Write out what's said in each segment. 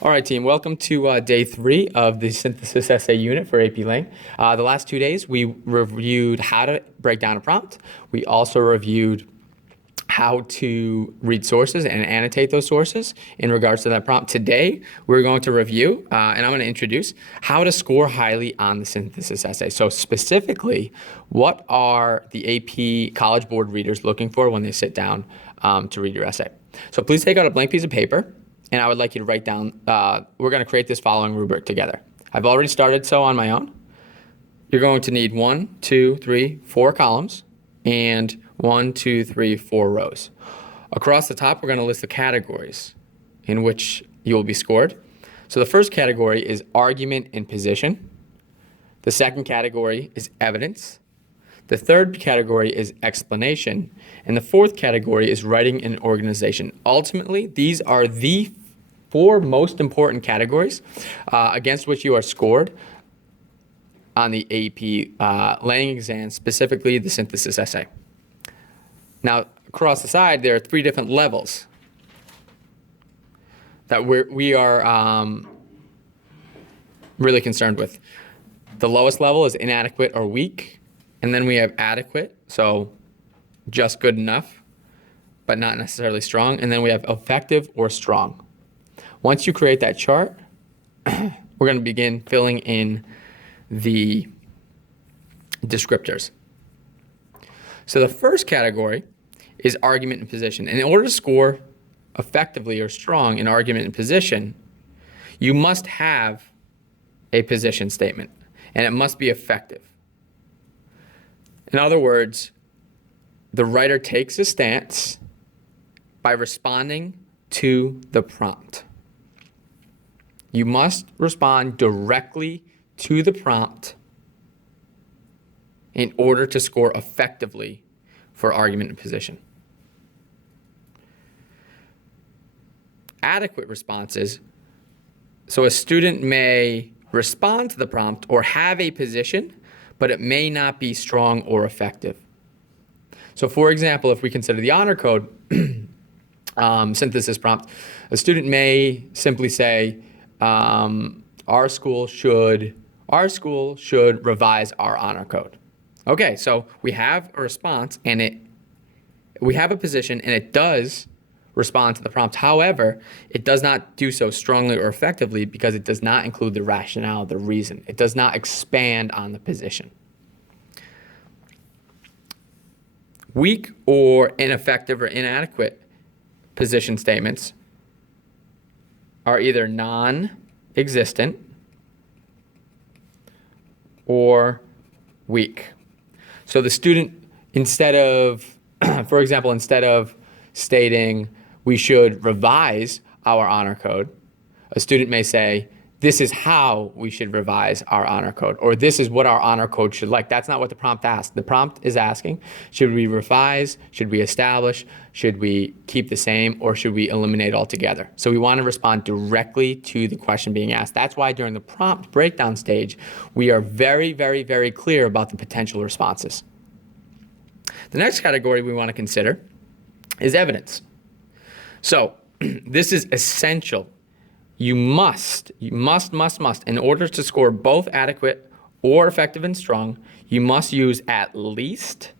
All right, team, welcome to day 3 of the synthesis essay unit for AP Lang. The last 2 days, we reviewed how to break down a prompt. We also reviewed how to read sources and annotate those sources in regards to that prompt. Today, we're going to review, and I'm going to introduce, how to score highly on the synthesis essay. So specifically, what are the AP College Board readers looking for when they sit down to read your essay? So please take out a blank piece of paper, and I would like you to write down, we're going to create this following rubric together. I've already started so on my own. You're going to need 1, 2, 3, 4 columns and 1, 2, 3, 4 rows. Across the top, we're going to list the categories in which you will be scored. So the first category is argument and position. The second category is evidence. The third category is explanation. And the fourth category is writing and organization. Ultimately, these are the 4 most important categories against which you are scored on the AP Lang exam, specifically the synthesis essay. Now, across the side, there are 3 different levels that we are really concerned with. The lowest level is inadequate or weak, and then we have adequate, so just good enough, but not necessarily strong, and then we have effective or strong. Once you create that chart, we're going to begin filling in the descriptors. So the first category is argument and position. And in order to score effectively or strong in argument and position, you must have a position statement, and it must be effective. In other words, the writer takes a stance by responding to the prompt. You must respond directly to the prompt in order to score effectively for argument and position. Adequate responses. So a student may respond to the prompt or have a position, but it may not be strong or effective. So for example, if we consider the honor code synthesis prompt, a student may simply say, our school should revise our honor code. Okay, so we have a response and we have a position and it does respond to the prompt. However, it does not do so strongly or effectively because it does not include the rationale, the reason. It does not expand on the position. Weak or ineffective or inadequate position statements are either non-existent or weak. So the student, instead of, for example, instead of stating we should revise our honor code, a student may say, this is how we should revise our honor code, or this is what our honor code should like. That's not what the prompt asks. The prompt is asking, should we revise, should we establish, should we keep the same, or should we eliminate altogether? So we want to respond directly to the question being asked. That's why during the prompt breakdown stage, we are very, very, very clear about the potential responses. The next category we want to consider is evidence. So this is essential. You must, in order to score both adequate or effective and strong, you must use at least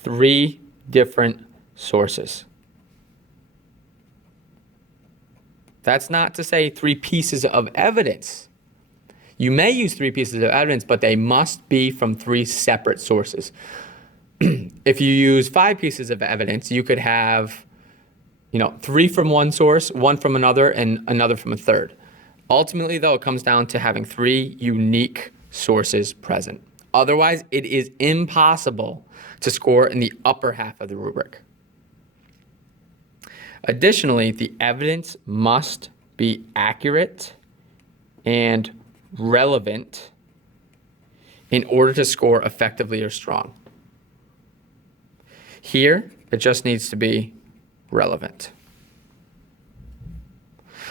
3 different sources. That's not to say 3 pieces of evidence. You may use 3 pieces of evidence, but they must be from 3 separate sources. If you use 5 pieces of evidence, you could have 3 from one source, 1 from another, and another from a third. Ultimately, though, it comes down to having 3 unique sources present. Otherwise, it is impossible to score in the upper half of the rubric. Additionally, the evidence must be accurate and relevant in order to score effectively or strong. Here, it just needs to be relevant.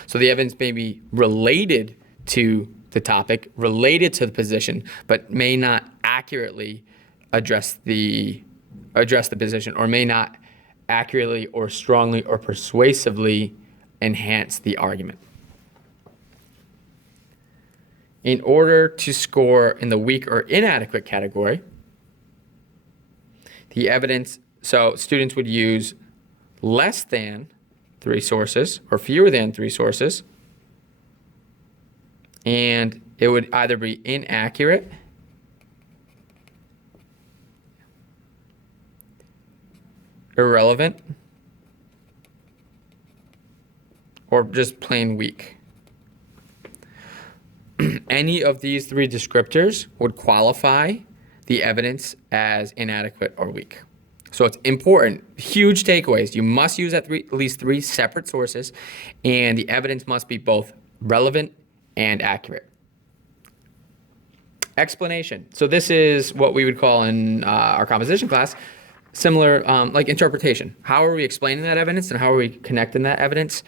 So the evidence may be related to the topic, related to the position, but may not accurately address the position, or may not accurately or strongly or persuasively enhance the argument. in order to score in the weak or inadequate category, the evidence, so students would use less than 3 sources or fewer than 3 sources, and it would either be inaccurate irrelevant, or just plain weak. Any of these 3 descriptors would qualify the evidence as inadequate or weak. So it's important, huge takeaways. You must use at least 3 separate sources, and the evidence must be both relevant and accurate. Explanation. So this is what we would call in our composition class similar, like interpretation. How are we explaining that evidence and how are we connecting that evidence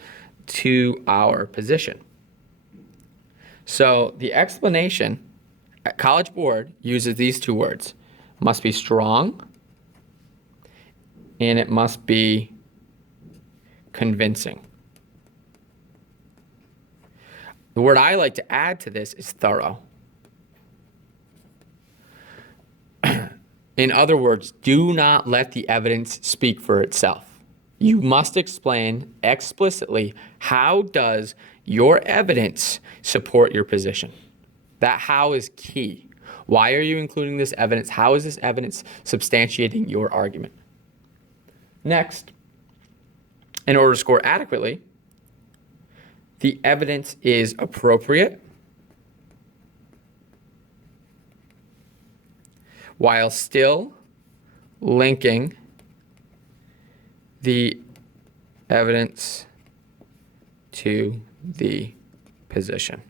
to our position? So the explanation at College Board uses these 2 words. It must be strong and it must be convincing. The word I like to add to this is thorough. In other words, do not let the evidence speak for itself. You must explain explicitly how does your evidence support your position. That how is key. Why are you including this evidence? How is this evidence substantiating your argument? Next, in order to score adequately, the evidence is appropriate while still linking the evidence to the position.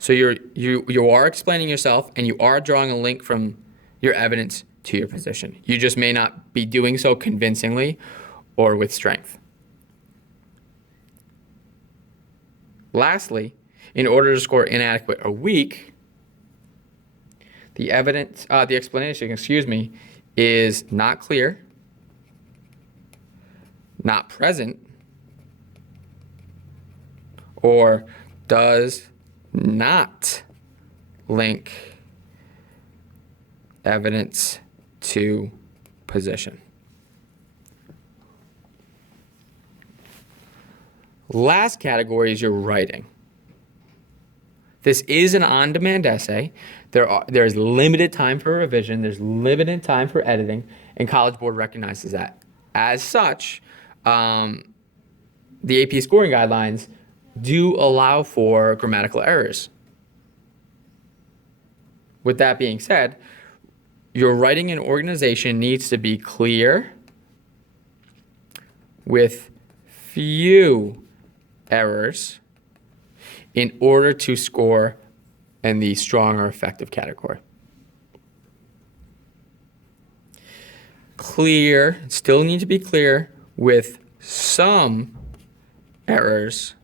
So you are explaining yourself and you are drawing a link from your evidence to your position. You just may not be doing so convincingly or with strength. Lastly, in order to score inadequate or weak, the explanation, is not clear, not present, or does not link evidence to position. Last category is your writing. This is an on-demand essay. There's limited time for revision. There's limited time for editing, and College Board recognizes that. As such, the AP scoring guidelines do allow for grammatical errors. With that being said, your writing and organization needs to be clear with few errors in order to score in the strong or effective category. Clear, still need to be clear with some errors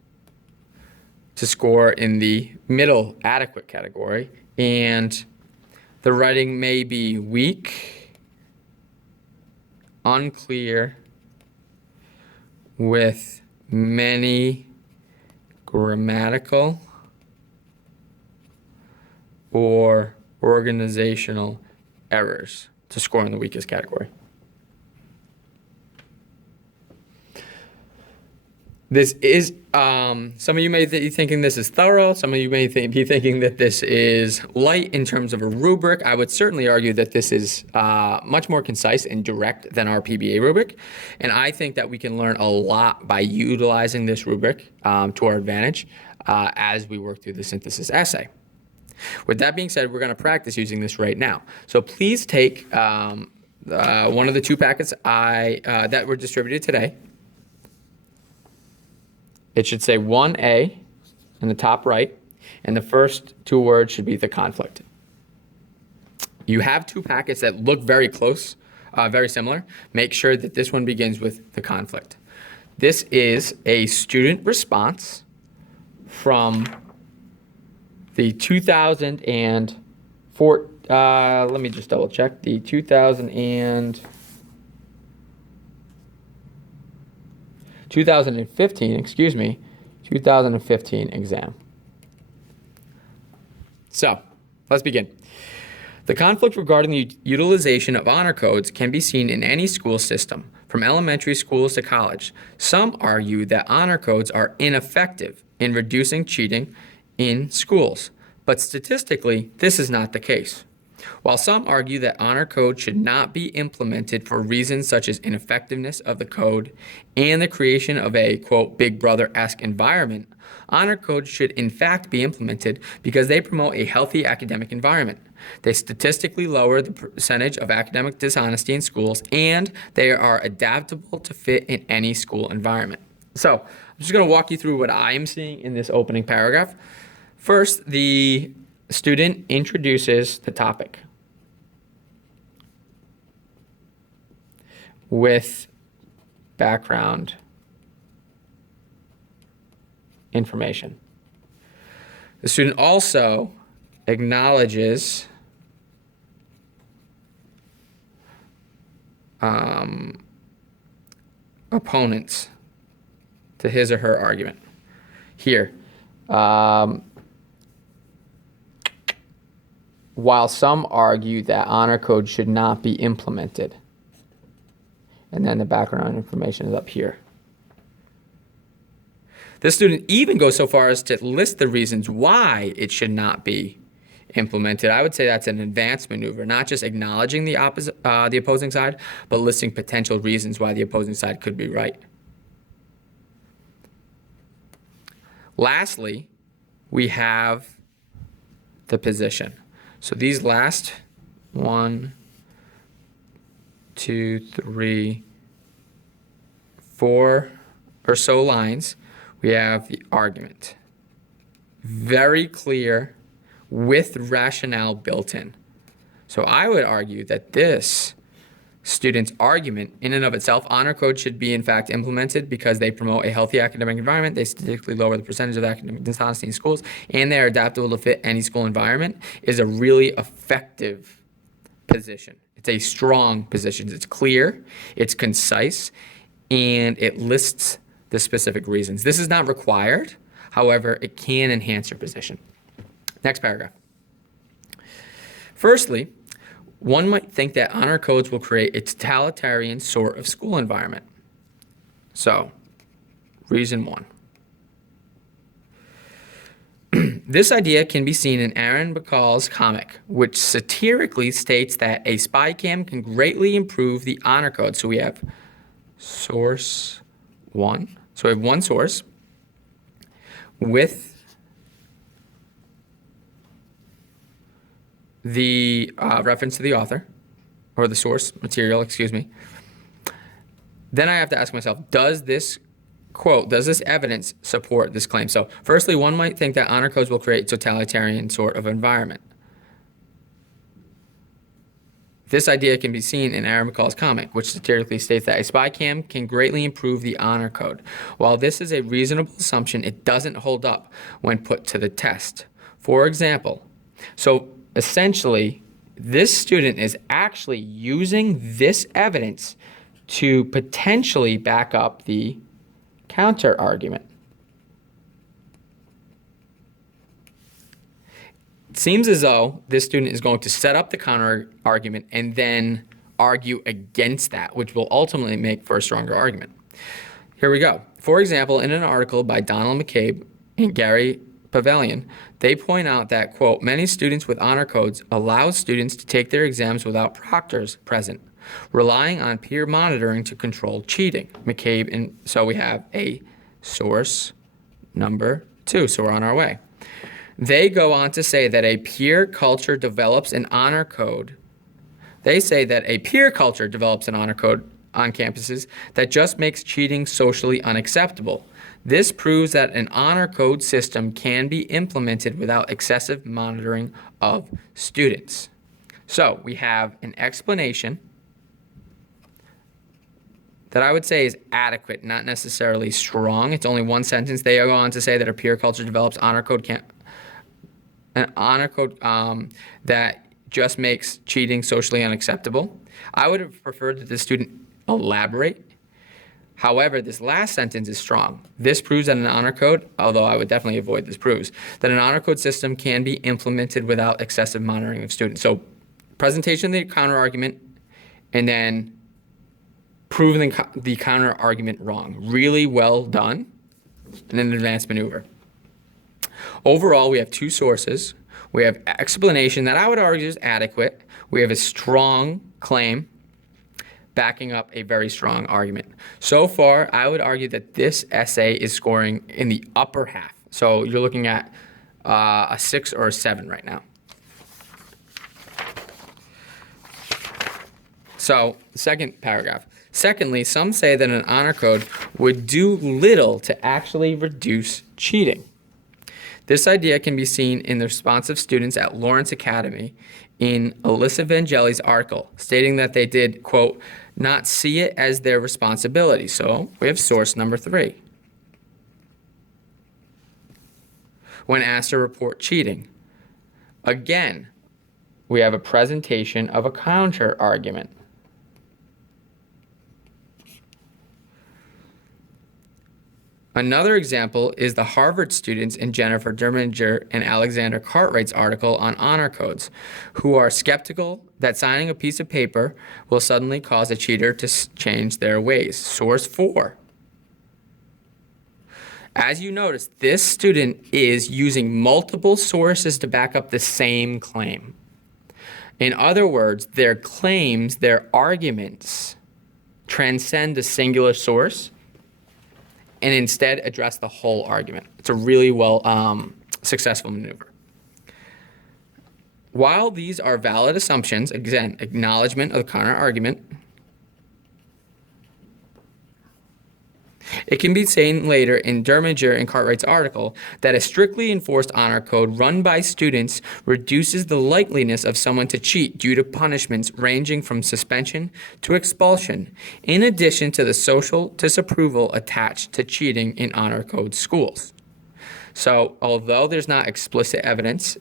to score in the middle adequate category, and the writing may be weak, unclear, with many grammatical or organizational errors to score in the weakest category. This is, some of you may be thinking this is thorough. Some of you may be thinking that this is light in terms of a rubric. I would certainly argue that this is much more concise and direct than our PBA rubric. And I think that we can learn a lot by utilizing this rubric to our advantage as we work through the synthesis essay. With that being said, we're going to practice using this right now. So please take one of the 2 packets that were distributed today. It should say 1A in the top right, and the first 2 words should be the conflict. You have 2 packets that look very close, very similar. Make sure that this one begins with the conflict. This is a student response from the 2004, let me just double check, the 2015, exam. So let's begin. The conflict regarding the utilization of honor codes can be seen in any school system, from elementary schools to college. Some argue that honor codes are ineffective in reducing cheating in schools, but statistically, this is not the case. While some argue that honor code should not be implemented for reasons such as ineffectiveness of the code and the creation of a, quote, Big Brother-esque environment, honor codes should in fact be implemented because they promote a healthy academic environment. They statistically lower the percentage of academic dishonesty in schools, and they are adaptable to fit in any school environment. So I'm just going to walk you through what I'm seeing in this opening paragraph. First, the student introduces the topic with background information. The student also acknowledges opponents to his or her argument. Here, while some argue that honor code should not be implemented, and then the background information is up here. This student even goes so far as to list the reasons why it should not be implemented. I would say that's an advanced maneuver, not just acknowledging the opposing side, but listing potential reasons why the opposing side could be right. Lastly, we have the position. So these last 1, 2, 3, 4 or so lines, we have the argument. Very clear with rationale built in. So I would argue that this student's argument in and of itself, honor code should be in fact implemented because they promote a healthy academic environment, they statistically lower the percentage of academic dishonesty in schools, and they are adaptable to fit any school environment, is a really effective position. It's a strong position. It's clear, it's concise, and it lists the specific reasons. This is not required. However, it can enhance your position. Next paragraph. Firstly, one might think that honor codes will create a totalitarian sort of school environment. So, reason 1. This idea can be seen in Aaron Bacall's comic, which satirically states that a spy cam can greatly improve the honor code. So we have source 1. So we have one source with the reference to the author, or the source material, excuse me. Then I have to ask myself, does this evidence support this claim? So firstly, one might think that honor codes will create a totalitarian sort of environment. This idea can be seen in Aaron Bacall's comic, which satirically states that a spy cam can greatly improve the honor code. While this is a reasonable assumption, it doesn't hold up when put to the test. For example, so essentially, this student is actually using this evidence to potentially back up the counter argument. It seems as though this student is going to set up the counter argument and then argue against that, which will ultimately make for a stronger argument. Here we go. For example, in an article by Donald McCabe and Gary Pavilion, they point out that, quote, many students with honor codes allow students to take their exams without proctors present, relying on peer monitoring to control cheating. McCabe, and so we have a source number 2, so we're on our way. They go on to say that a peer culture develops an honor code. They say that a peer culture develops an honor code on campuses that just makes cheating socially unacceptable. This proves that an honor code system can be implemented without excessive monitoring of students. So we have an explanation that I would say is adequate, not necessarily strong. It's only one sentence. They go on to say that a peer culture develops an honor code that just makes cheating socially unacceptable. I would have preferred that the student elaborate However, this last sentence is strong. This proves that an honor code, although I would definitely avoid this, proves that an honor code system can be implemented without excessive monitoring of students. So presentation of the counter argument, and then proving the counter argument wrong. Really well done, and an advanced maneuver. Overall, we have two sources. We have explanation that I would argue is adequate. We have a strong claim backing up a very strong argument. So far, I would argue that this essay is scoring in the upper half. So you're looking at a 6 or a 7 right now. So, second paragraph. Secondly, some say that an honor code would do little to actually reduce cheating. This idea can be seen in the response of students at Lawrence Academy in Alyssa Vangeli's article, stating that they did, quote, not see it as their responsibility. So we have source number 3. When asked to report cheating, again, we have a presentation of a counter argument. Another example is the Harvard students in Jennifer Derminger and Alexander Cartwright's article on honor codes, who are skeptical that signing a piece of paper will suddenly cause a cheater to change their ways. Source 4. As you notice, this student is using multiple sources to back up the same claim. In other words, their claims, their arguments, transcend a singular source and instead address the whole argument. It's a really successful maneuver. While these are valid assumptions, again, acknowledgement of the counter argument, it can be seen later in Derminger and Cartwright's article that a strictly enforced honor code run by students reduces the likeliness of someone to cheat due to punishments ranging from suspension to expulsion, in addition to the social disapproval attached to cheating in honor code schools. So, although there's not explicit evidence,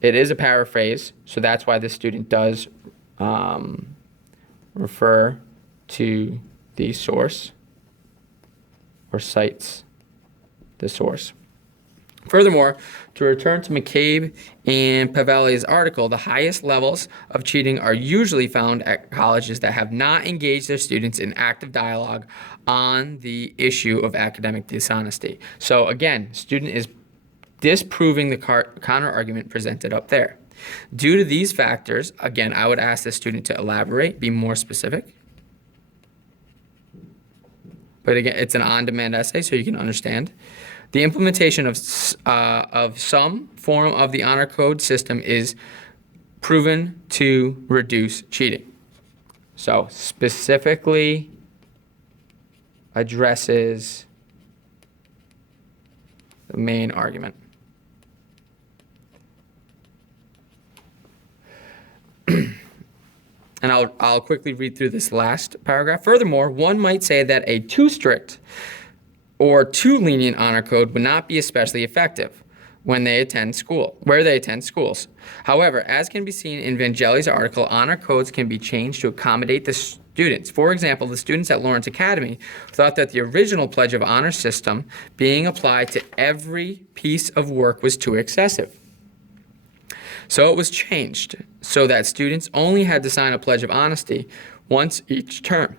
it is a paraphrase, so that's why this student does refer to the source, or cites the source. Furthermore, to return to McCabe and Pavelli's article, the highest levels of cheating are usually found at colleges that have not engaged their students in active dialogue on the issue of academic dishonesty. So again, student is disproving the counter-argument presented up there. Due to these factors, again, I would ask the student to elaborate, be more specific. But again, it's an on-demand essay, so you can understand. The implementation of some form of the honor code system is proven to reduce cheating. So specifically addresses the main argument. And I'll quickly read through this last paragraph. Furthermore, one might say that a too strict or too lenient honor code would not be especially effective where they attend schools. However, as can be seen in Vangeli's article, honor codes can be changed to accommodate the students. For example, the students at Lawrence Academy thought that the original Pledge of Honor system being applied to every piece of work was too excessive. So it was changed so that students only had to sign a Pledge of Honesty once each term.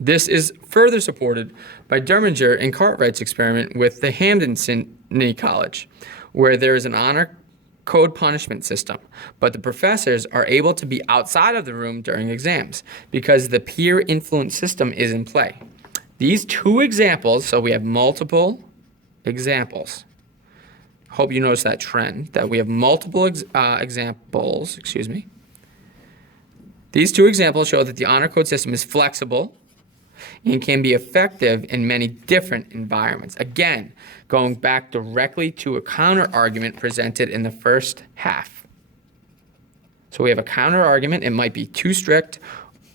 This is further supported by Derminger and Cartwright's experiment with the Hampden-Sydney College, where there is an honor code punishment system, but the professors are able to be outside of the room during exams because the peer influence system is in play. These two examples, so we have multiple examples. Hope you notice that trend, that we have multiple examples. These two examples show that the honor code system is flexible and can be effective in many different environments. Again, going back directly to a counter argument presented in the first half. So we have a counter argument. It might be too strict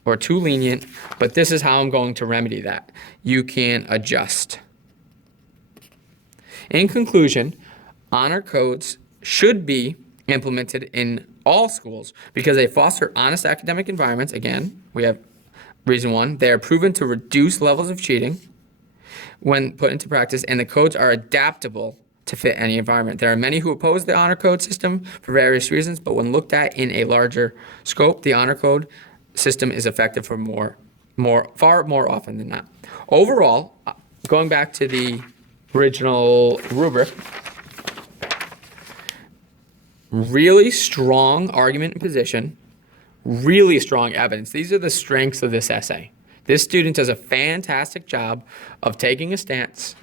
or too lenient, but this is how I'm going to remedy that. You can adjust. In conclusion, honor codes should be implemented in all schools because they foster honest academic environments. Again, we have Reason 1, they are proven to reduce levels of cheating when put into practice, and the codes are adaptable to fit any environment. There are many who oppose the honor code system for various reasons, but when looked at in a larger scope, the honor code system is effective for far more often than not. Overall, going back to the original rubric, really strong argument and position, really strong evidence. These are the strengths of this essay. This student does a fantastic job of taking a stance,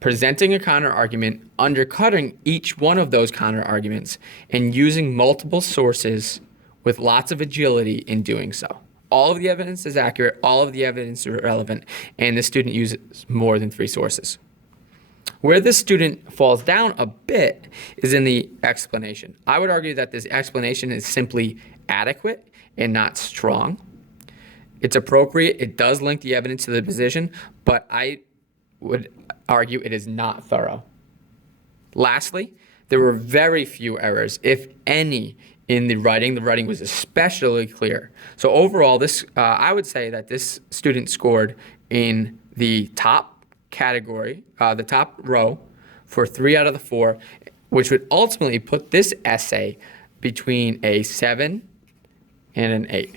presenting a counter argument, undercutting each one of those counter arguments, and using multiple sources with lots of agility in doing so. All of the evidence is accurate, all of the evidence is relevant, and the student uses more than 3 sources. Where this student falls down a bit is in the explanation. I would argue that this explanation is simply adequate and not strong. It's appropriate, it does link the evidence to the position, but I would argue it is not thorough. Lastly, there were very few errors, if any, in the writing. The writing was especially clear. So overall, I would say that this student scored in the top category, the top row, for 3 out of the 4, which would ultimately put this essay between a 7 and an 8.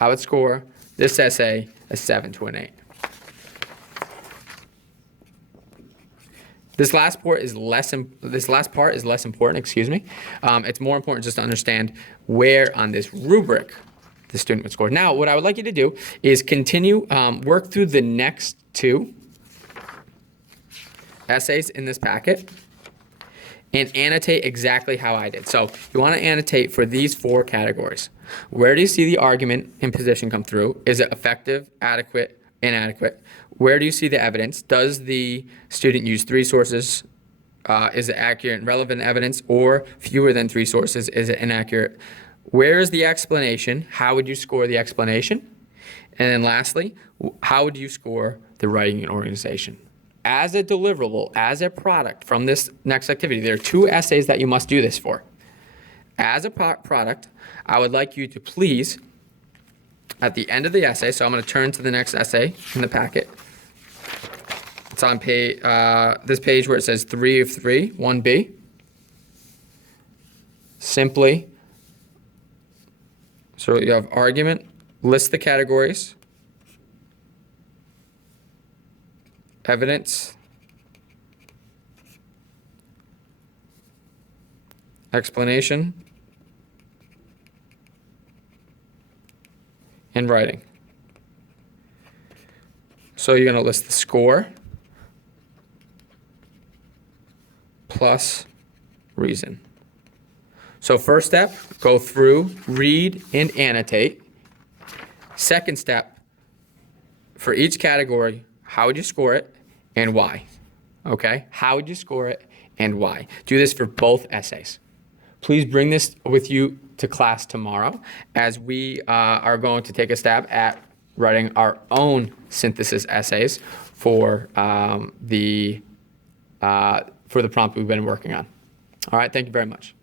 I would score this essay a 7 to an 8. This last part is less important, excuse me. It's more important just to understand where on this rubric the student would score. Now, what I would like you to do is continue, work through the next 2 essays in this packet and annotate exactly how I did. So you want to annotate for these 4 categories. Where do you see the argument and position come through? Is it effective, adequate, inadequate? Where do you see the evidence? Does the student use 3 sources? Is it accurate and relevant evidence, or fewer than 3 sources? Is it inaccurate? Where is the explanation? How would you score the explanation? And then lastly, how would you score the writing and organization? As a deliverable, as a product from this next activity, there are 2 essays that you must do this for. As a product, I would like you to please, at the end of the essay, so I'm going to turn to the next essay in the packet. It's on this page where it says 3 of 3, 1B. Simply, so you have argument, list the categories, evidence, explanation, and writing. So you're going to list the score plus reason. So first step, go through, read, and annotate. Second step, for each category, how would you score it and why? Okay? How would you score it and why? Do this for both essays. Please bring this with you to class tomorrow, as we are going to take a stab at writing our own synthesis essays for the prompt we've been working on. All right, thank you very much.